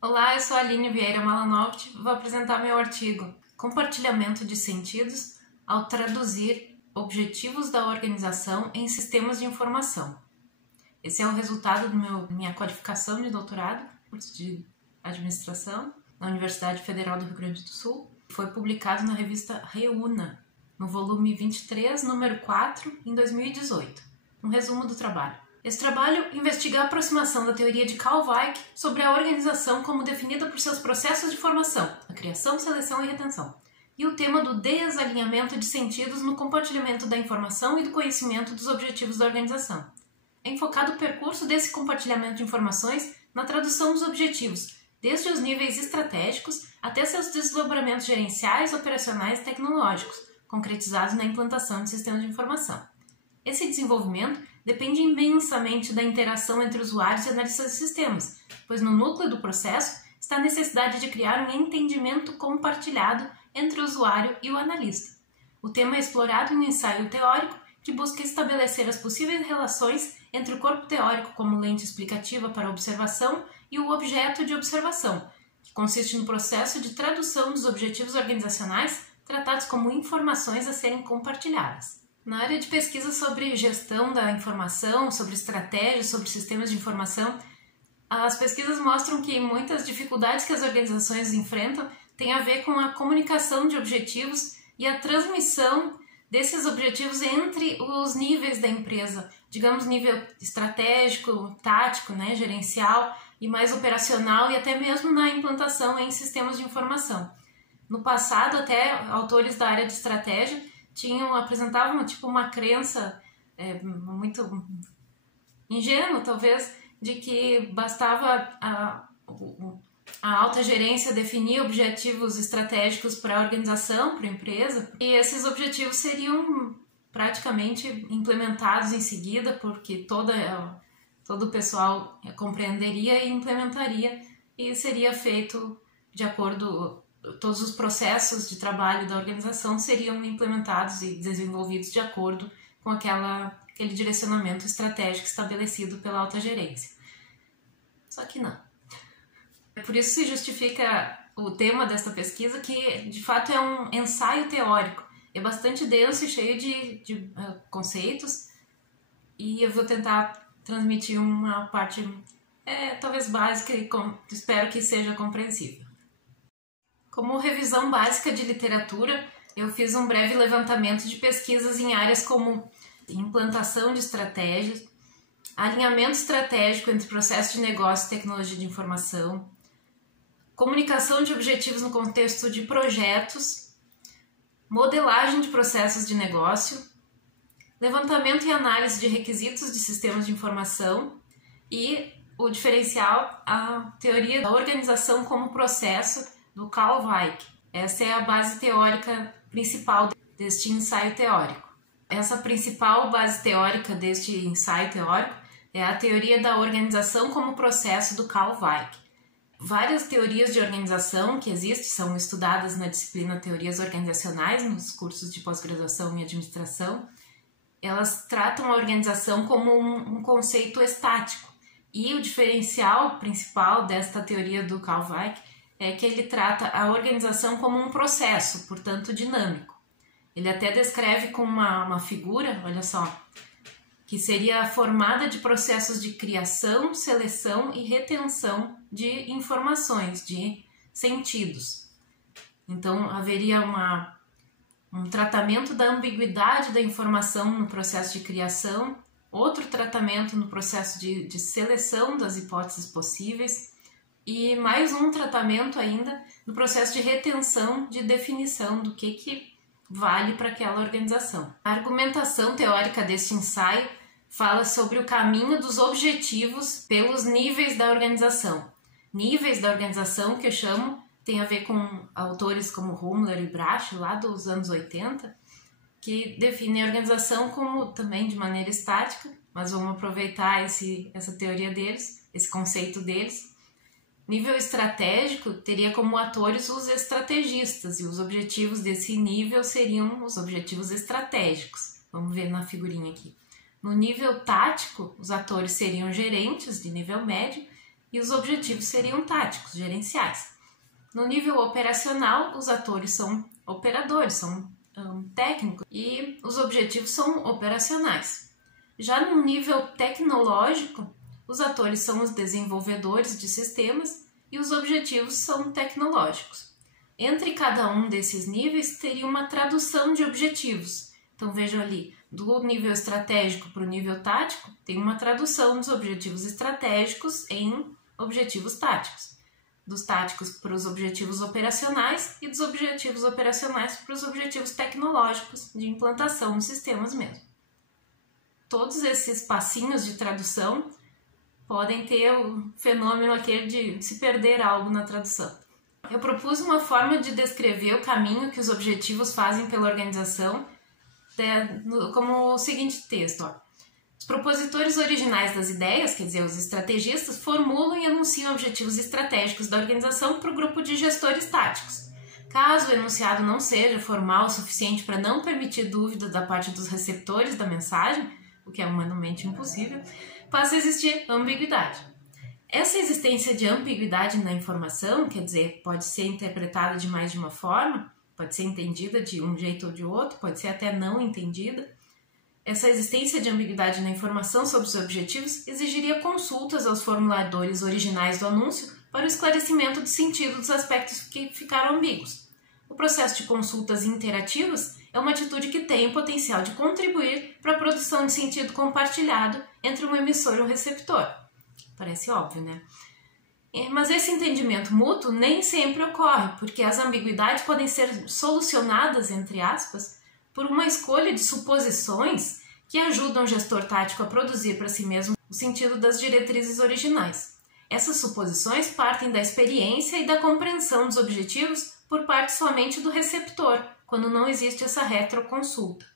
Olá, eu sou a Aline Vieira Malanovic e vou apresentar meu artigo Compartilhamento de Sentidos ao traduzir objetivos da organização em sistemas de informação. Esse é o resultado da minha qualificação de doutorado, curso de administração, na Universidade Federal do Rio Grande do Sul. Foi publicado na revista Reúna, no volume 23, número 4, em 2018. Um resumo do trabalho. Esse trabalho investiga a aproximação da teoria de Carl Weick sobre a organização como definida por seus processos de formação, a criação, seleção e retenção, e o tema do desalinhamento de sentidos no compartilhamento da informação e do conhecimento dos objetivos da organização. É enfocado o percurso desse compartilhamento de informações na tradução dos objetivos, desde os níveis estratégicos até seus desdobramentos gerenciais, operacionais e tecnológicos, concretizados na implantação de sistemas de informação. Esse desenvolvimento depende imensamente da interação entre usuários e analistas de sistemas, pois no núcleo do processo está a necessidade de criar um entendimento compartilhado entre o usuário e o analista. O tema é explorado em um ensaio teórico que busca estabelecer as possíveis relações entre o corpo teórico como lente explicativa para a observação e o objeto de observação, que consiste no processo de tradução dos objetivos organizacionais tratados como informações a serem compartilhadas. Na área de pesquisa sobre gestão da informação, sobre estratégias, sobre sistemas de informação, as pesquisas mostram que muitas dificuldades que as organizações enfrentam têm a ver com a comunicação de objetivos e a transmissão desses objetivos entre os níveis da empresa, digamos nível estratégico, tático, gerencial e mais operacional e até mesmo na implantação em sistemas de informação. No passado, até autores da área de estratégia apresentavam uma crença muito ingênua, talvez, de que bastava a alta gerência definir objetivos estratégicos para a organização, para a empresa, e esses objetivos seriam praticamente implementados em seguida, porque todo o pessoal compreenderia e implementaria, e seria feito de acordo. Todos os processos de trabalho da organização seriam implementados e desenvolvidos de acordo com aquele direcionamento estratégico estabelecido pela alta gerência. Só que não. Por isso se justifica o tema desta pesquisa, que de fato é um ensaio teórico. É bastante denso e cheio de conceitos, e eu vou tentar transmitir uma parte talvez básica e espero que seja compreensível. Como revisão básica de literatura, eu fiz um breve levantamento de pesquisas em áreas como implantação de estratégias, alinhamento estratégico entre processo de negócio e tecnologia de informação, comunicação de objetivos no contexto de projetos, modelagem de processos de negócio, levantamento e análise de requisitos de sistemas de informação e o diferencial, a teoria da organização como processo do Carl Weick. Essa é a base teórica principal deste ensaio teórico. Essa principal base teórica deste ensaio teórico é a teoria da organização como processo do Carl Weick. Várias teorias de organização que existem são estudadas na disciplina Teorias Organizacionais, nos cursos de pós-graduação em administração. Elas tratam a organização como um conceito estático. E o diferencial principal desta teoria do Carl Weick é que ele trata a organização como um processo, portanto dinâmico. Ele até descreve com uma figura, olha só, que seria formada de processos de criação, seleção e retenção de informações, de sentidos. Então haveria um tratamento da ambiguidade da informação no processo de criação, outro tratamento no processo de seleção das hipóteses possíveis, e mais um tratamento ainda no processo de retenção, de definição do que vale para aquela organização. A argumentação teórica desse ensaio fala sobre o caminho dos objetivos pelos níveis da organização. Níveis da organização que eu chamo tem a ver com autores como Hummler e Brasch, lá dos anos 80, que definem a organização como também de maneira estática, mas vamos aproveitar essa teoria deles, esse conceito deles. Nível estratégico teria como atores os estrategistas, e os objetivos desse nível seriam os objetivos estratégicos. Vamos ver na figurinha aqui. No nível tático, os atores seriam gerentes de nível médio, e os objetivos seriam táticos, gerenciais. No nível operacional, os atores são operadores, são técnicos e os objetivos são operacionais. Já no nível tecnológico, os atores são os desenvolvedores de sistemas e os objetivos são tecnológicos. Entre cada um desses níveis teria uma tradução de objetivos. Então vejam ali, do nível estratégico para o nível tático, tem uma tradução dos objetivos estratégicos em objetivos táticos. Dos táticos para os objetivos operacionais e dos objetivos operacionais para os objetivos tecnológicos de implantação dos sistemas mesmo. Todos esses passinhos de tradução podem ter o fenômeno aquele de se perder algo na tradução. Eu propus uma forma de descrever o caminho que os objetivos fazem pela organização, como o seguinte texto. Os propositores originais das ideias, quer dizer, os estrategistas, formulam e anunciam objetivos estratégicos da organização para o grupo de gestores táticos. Caso o enunciado não seja formal o suficiente para não permitir dúvida da parte dos receptores da mensagem, o que é humanamente impossível, passa a existir ambiguidade. Essa existência de ambiguidade na informação, quer dizer, pode ser interpretada de mais de uma forma, pode ser entendida de um jeito ou de outro, pode ser até não entendida. Essa existência de ambiguidade na informação sobre os objetivos exigiria consultas aos formuladores originais do anúncio para o esclarecimento do sentido dos aspectos que ficaram ambíguos. O processo de consultas interativas é uma atitude que tem o potencial de contribuir para a produção de sentido compartilhado entre um emissor e um receptor. Parece óbvio, né? Mas esse entendimento mútuo nem sempre ocorre, porque as ambiguidades podem ser solucionadas, entre aspas, por uma escolha de suposições que ajudam o gestor tático a produzir para si mesmo o sentido das diretrizes originais. Essas suposições partem da experiência e da compreensão dos objetivos por parte somente do receptor, quando não existe essa retroconsulta.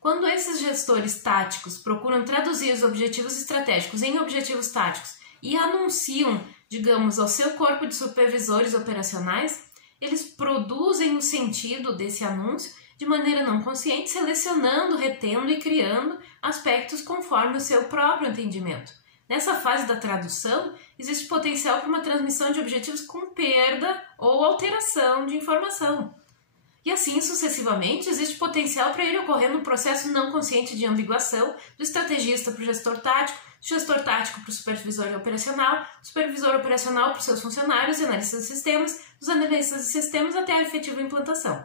Quando esses gestores táticos procuram traduzir os objetivos estratégicos em objetivos táticos e anunciam, digamos, ao seu corpo de supervisores operacionais, eles produzem o sentido desse anúncio de maneira não consciente, selecionando, retendo e criando aspectos conforme o seu próprio entendimento. Nessa fase da tradução, existe potencial para uma transmissão de objetivos com perda ou alteração de informação. E assim sucessivamente, existe potencial para ir ocorrendo um processo não consciente de ambiguação do estrategista para o gestor tático, do gestor tático para o supervisor operacional, do supervisor operacional para os seus funcionários e analistas de sistemas, dos analistas de sistemas até a efetiva implantação.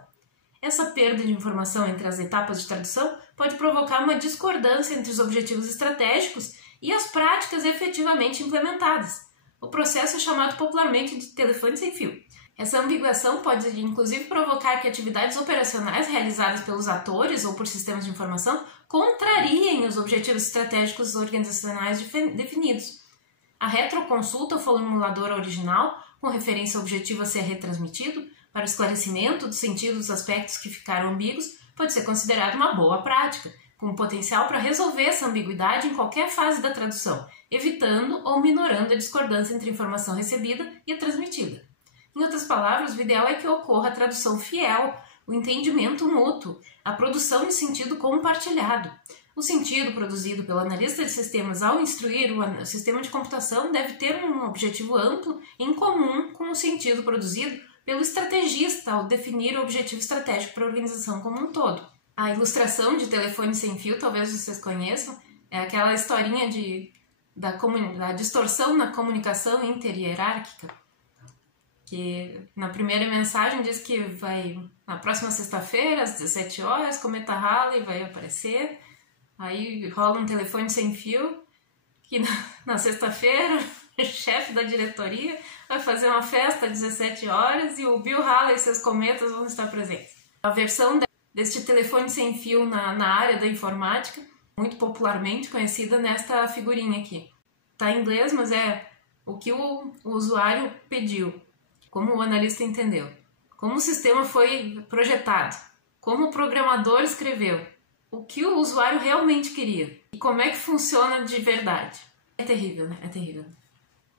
Essa perda de informação entre as etapas de tradução pode provocar uma discordância entre os objetivos estratégicos e as práticas efetivamente implementadas. O processo é chamado popularmente de telefone sem fio. Essa ambiguação pode, inclusive, provocar que atividades operacionais realizadas pelos atores ou por sistemas de informação contrariem os objetivos estratégicos organizacionais definidos. A retroconsulta ao formulador original, com referência ao objetivo a ser retransmitido, para o esclarecimento do sentido dos aspectos que ficaram ambíguos, pode ser considerada uma boa prática, com potencial para resolver essa ambiguidade em qualquer fase da tradução, evitando ou minorando a discordância entre a informação recebida e a transmitida. Em outras palavras, o ideal é que ocorra a tradução fiel, o entendimento mútuo, a produção de sentido compartilhado. O sentido produzido pelo analista de sistemas ao instruir o sistema de computação deve ter um objetivo amplo em comum com o sentido produzido pelo estrategista ao definir o objetivo estratégico para a organização como um todo. A ilustração de telefone sem fio, talvez vocês conheçam, é aquela historinha da distorção na comunicação interhierárquica, que na primeira mensagem diz que vai na próxima sexta-feira, às 17 horas, cometa Halley vai aparecer, aí rola um telefone sem fio, que na sexta-feira o chefe da diretoria vai fazer uma festa às 17 horas e o Bill Halley e seus cometas vão estar presentes. A versão deste telefone sem fio na área da informática, muito popularmente conhecida nesta figurinha aqui. Está em inglês, mas é o que o usuário pediu, como o analista entendeu, como o sistema foi projetado, como o programador escreveu, o que o usuário realmente queria e como é que funciona de verdade. É terrível, né? É terrível.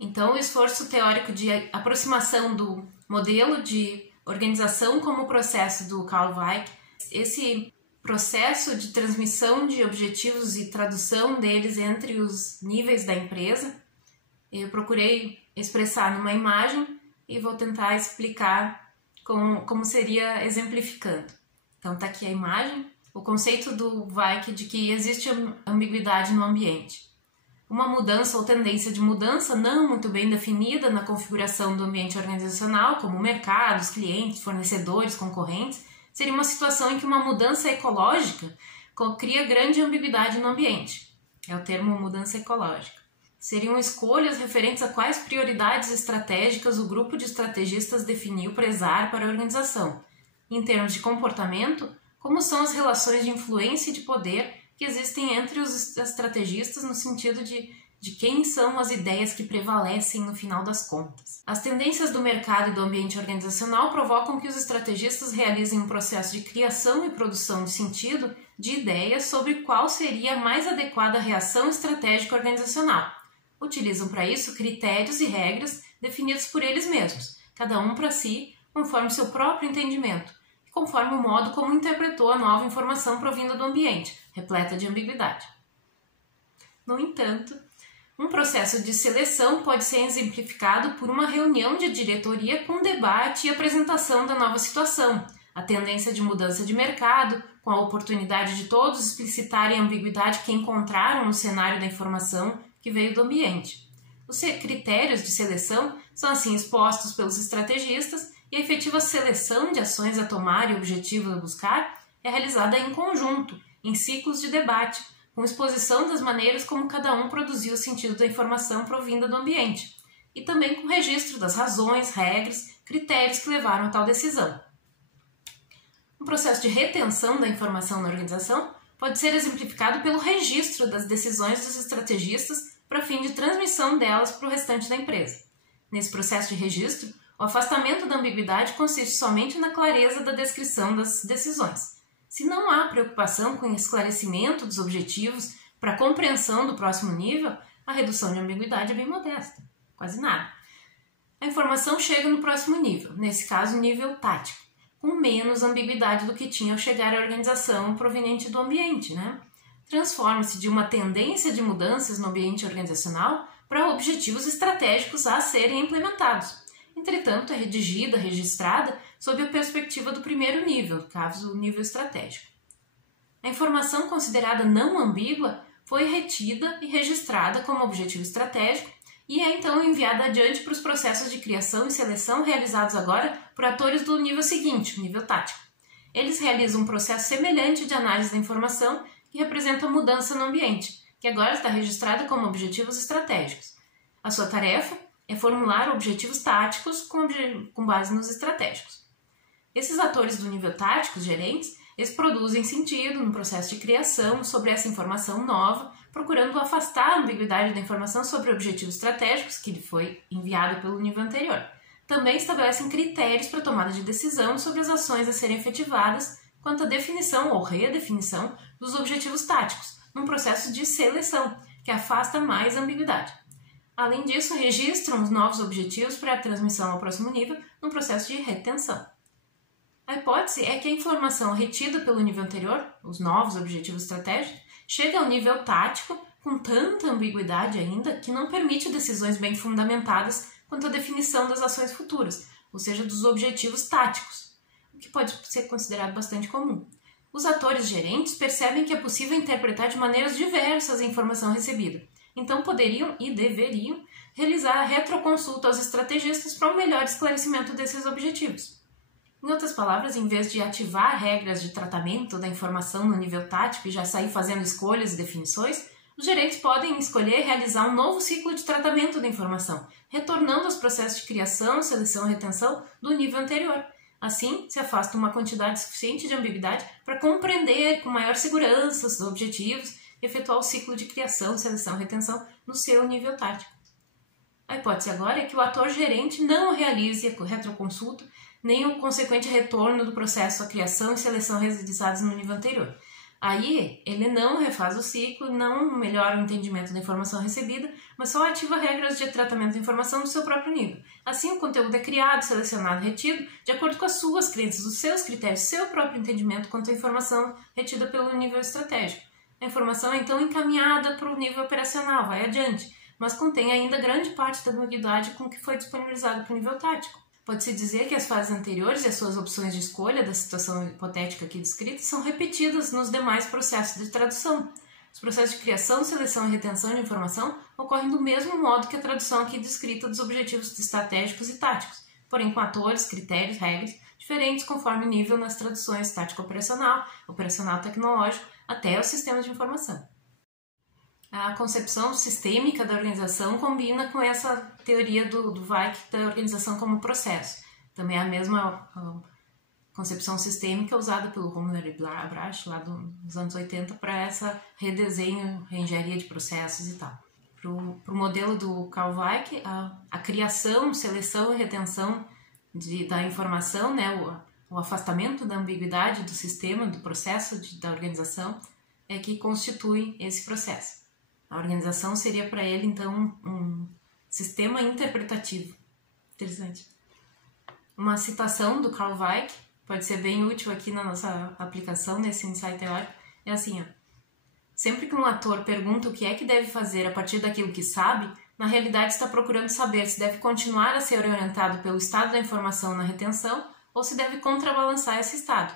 Então, o esforço teórico de aproximação do modelo de organização como processo do Carl Weick, esse processo de transmissão de objetivos e tradução deles entre os níveis da empresa, Eu procurei expressar numa imagem e vou tentar explicar como seria exemplificando. Então tá aqui a imagem, o conceito do Weick de que existe ambiguidade no ambiente. Uma mudança ou tendência de mudança não muito bem definida na configuração do ambiente organizacional, como mercados, clientes, fornecedores, concorrentes, seria uma situação em que uma mudança ecológica cria grande ambiguidade no ambiente. É o termo mudança ecológica. Seriam escolhas referentes a quais prioridades estratégicas o grupo de estrategistas definiu prezar para a organização. Em termos de comportamento, como são as relações de influência e de poder que existem entre os estrategistas no sentido de quem são as ideias que prevalecem no final das contas. As tendências do mercado e do ambiente organizacional provocam que os estrategistas realizem um processo de criação e produção de sentido de ideias sobre qual seria a mais adequada reação estratégica organizacional. Utilizam para isso critérios e regras definidos por eles mesmos, cada um para si, conforme seu próprio entendimento, e conforme o modo como interpretou a nova informação provinda do ambiente, repleta de ambiguidade. No entanto, um processo de seleção pode ser exemplificado por uma reunião de diretoria com debate e apresentação da nova situação, a tendência de mudança de mercado, com a oportunidade de todos explicitarem a ambiguidade que encontraram no cenário da informação que veio do ambiente. Os critérios de seleção são assim expostos pelos estrategistas e a efetiva seleção de ações a tomar e objetivos a buscar é realizada em conjunto, em ciclos de debate, com exposição das maneiras como cada um produziu o sentido da informação provinda do ambiente, e também com registro das razões, regras, critérios que levaram a tal decisão. Um processo de retenção da informação na organização pode ser exemplificado pelo registro das decisões dos estrategistas para fim de transmissão delas para o restante da empresa. Nesse processo de registro, o afastamento da ambiguidade consiste somente na clareza da descrição das decisões. Se não há preocupação com o esclarecimento dos objetivos para a compreensão do próximo nível, a redução de ambiguidade é bem modesta, quase nada. A informação chega no próximo nível, nesse caso nível tático, com menos ambiguidade do que tinha ao chegar à organização proveniente do ambiente, Transforma-se de uma tendência de mudanças no ambiente organizacional para objetivos estratégicos a serem implementados. Entretanto, é redigida, registrada, sob a perspectiva do primeiro nível, caso o nível estratégico. A informação considerada não ambígua foi retida e registrada como objetivo estratégico e é então enviada adiante para os processos de criação e seleção realizados agora por atores do nível seguinte, o nível tático. Eles realizam um processo semelhante de análise da informação que representa a mudança no ambiente, que agora está registrada como objetivos estratégicos. A sua tarefa é formular objetivos táticos com base nos estratégicos. Esses atores do nível tático, os gerentes, eles produzem sentido no processo de criação sobre essa informação nova, procurando afastar a ambiguidade da informação sobre objetivos estratégicos que lhe foi enviada pelo nível anterior. Também estabelecem critérios para tomada de decisão sobre as ações a serem efetivadas quanto à definição ou redefinição dos objetivos táticos, num processo de seleção, que afasta mais a ambiguidade. Além disso, registram os novos objetivos para a transmissão ao próximo nível no processo de retenção. A hipótese é que a informação retida pelo nível anterior, os novos objetivos estratégicos, chega ao nível tático com tanta ambiguidade ainda que não permite decisões bem fundamentadas quanto à definição das ações futuras, ou seja, dos objetivos táticos, o que pode ser considerado bastante comum. Os atores gerentes percebem que é possível interpretar de maneiras diversas a informação recebida, então poderiam e deveriam realizar a retroconsulta aos estrategistas para um melhor esclarecimento desses objetivos. Em outras palavras, em vez de ativar regras de tratamento da informação no nível tático e já sair fazendo escolhas e definições, os gerentes podem escolher realizar um novo ciclo de tratamento da informação, retornando aos processos de criação, seleção e retenção do nível anterior. Assim, se afasta uma quantidade suficiente de ambiguidade para compreender com maior segurança os objetivos e efetuar o ciclo de criação, seleção e retenção no seu nível tático. A hipótese agora é que o ator gerente não realize a retroconsulta nem o consequente retorno do processo à criação e seleção realizados no nível anterior. Aí, ele não refaz o ciclo, não melhora o entendimento da informação recebida, mas só ativa regras de tratamento da informação do seu próprio nível. Assim, o conteúdo é criado, selecionado e retido de acordo com as suas crenças, os seus critérios, seu próprio entendimento quanto à informação retida pelo nível estratégico. A informação é então encaminhada para o nível operacional, vai adiante, mas contém ainda grande parte da ambiguidade com o que foi disponibilizado para o nível tático. Pode-se dizer que as fases anteriores e as suas opções de escolha da situação hipotética aqui descrita são repetidas nos demais processos de tradução. Os processos de criação, seleção e retenção de informação ocorrem do mesmo modo que a tradução aqui descrita dos objetivos estratégicos e táticos, porém com atores, critérios, regras diferentes conforme o nível nas traduções tático-operacional, operacional-tecnológico, até os sistemas de informação. A concepção sistêmica da organização combina com essa teoria do Weick da organização como processo. Também é a mesma concepção sistêmica usada pelo Rommler e Brasch lá dos anos 80 para essa redesenho, reengenharia de processos e tal. Para o modelo do Carl Weick, a criação, seleção e retenção da informação, né, o afastamento da ambiguidade do sistema, do processo da organização, é que constitui esse processo. A organização seria para ele, então, um sistema interpretativo. Interessante. Uma citação do Carl Weick, pode ser bem útil aqui na nossa aplicação nesse ensaio teórico, é assim, ó. Sempre que um ator pergunta o que é que deve fazer a partir daquilo que sabe, na realidade está procurando saber se deve continuar a ser orientado pelo estado da informação na retenção ou se deve contrabalançar esse estado.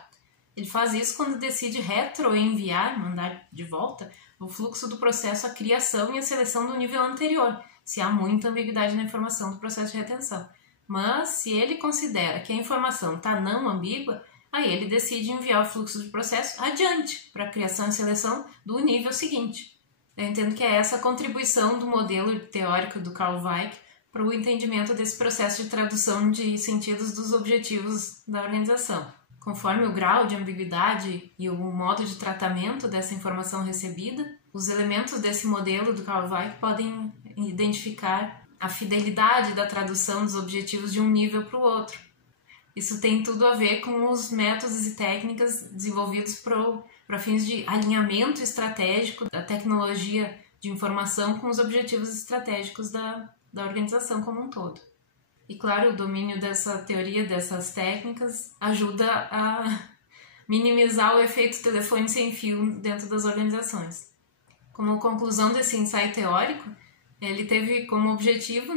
Ele faz isso quando decide retroenviar, mandar de volta, o fluxo do processo à criação e à seleção do nível anterior, se há muita ambiguidade na informação do processo de retenção. Mas, se ele considera que a informação está não ambígua, aí ele decide enviar o fluxo de processo adiante para a criação e seleção do nível seguinte. Eu entendo que é essa a contribuição do modelo teórico do Carl Weick para o entendimento desse processo de tradução de sentidos dos objetivos da organização. Conforme o grau de ambiguidade e o modo de tratamento dessa informação recebida, os elementos desse modelo do Carl Weick podem identificar a fidelidade da tradução dos objetivos de um nível para o outro. Isso tem tudo a ver com os métodos e técnicas desenvolvidos para fins de alinhamento estratégico da tecnologia de informação com os objetivos estratégicos da organização como um todo. E claro, o domínio dessa teoria, dessas técnicas, ajuda a minimizar o efeito telefone sem fio dentro das organizações. Como conclusão desse ensaio teórico, ele teve como objetivo,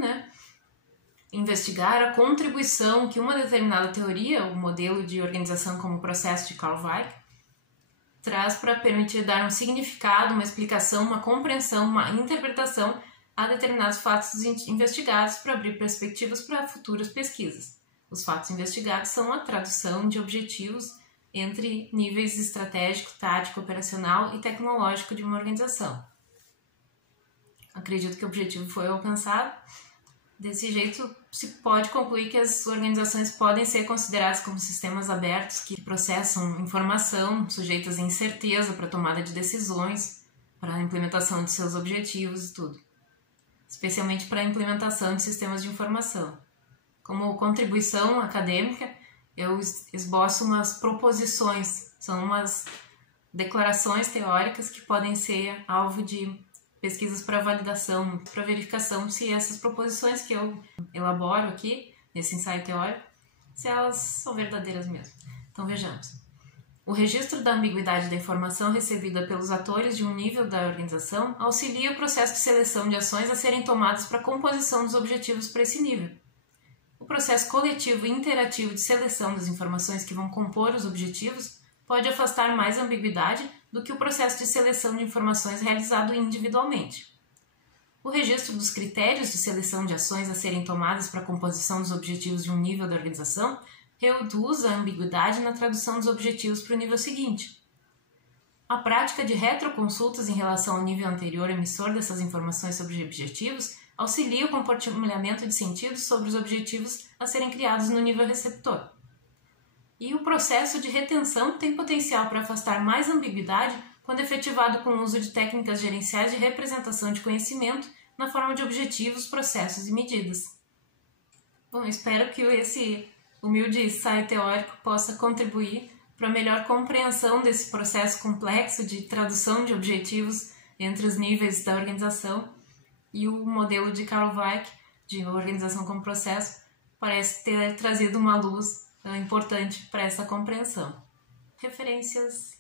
investigar a contribuição que uma determinada teoria, o modelo de organização como processo de Carl Weick, traz para permitir dar um significado, uma explicação, uma compreensão, uma interpretação a determinados fatos investigados para abrir perspectivas para futuras pesquisas. Os fatos investigados são a tradução de objetivos entre níveis estratégico, tático, operacional e tecnológico de uma organização. Acredito que o objetivo foi alcançado. Desse jeito, se pode concluir que as organizações podem ser consideradas como sistemas abertos que processam informação, sujeitas a incerteza para a tomada de decisões, para a implementação de seus objetivos e tudo. Especialmente para a implementação de sistemas de informação. Como contribuição acadêmica, eu esboço umas proposições, são umas declarações teóricas que podem ser alvo de pesquisas para validação, para verificação se essas proposições que eu elaboro aqui, nesse ensaio teórico, se elas são verdadeiras mesmo. Então vejamos. O registro da ambiguidade da informação recebida pelos atores de um nível da organização auxilia o processo de seleção de ações a serem tomadas para a composição dos objetivos para esse nível. O processo coletivo e interativo de seleção das informações que vão compor os objetivos pode afastar mais ambiguidade do que o processo de seleção de informações realizado individualmente. O registro dos critérios de seleção de ações a serem tomadas para a composição dos objetivos de um nível da organização reduz a ambiguidade na tradução dos objetivos para o nível seguinte. A prática de retroconsultas em relação ao nível anterior emissor dessas informações sobre objetivos auxilia o compartilhamento de sentidos sobre os objetivos a serem criados no nível receptor. E o processo de retenção tem potencial para afastar mais ambiguidade quando efetivado com o uso de técnicas gerenciais de representação de conhecimento na forma de objetivos, processos e medidas. Bom, espero que esse humilde ensaio teórico possa contribuir para a melhor compreensão desse processo complexo de tradução de objetivos entre os níveis da organização, e o modelo de Carl Weick, de organização como processo, parece ter trazido uma luz importante para essa compreensão. Referências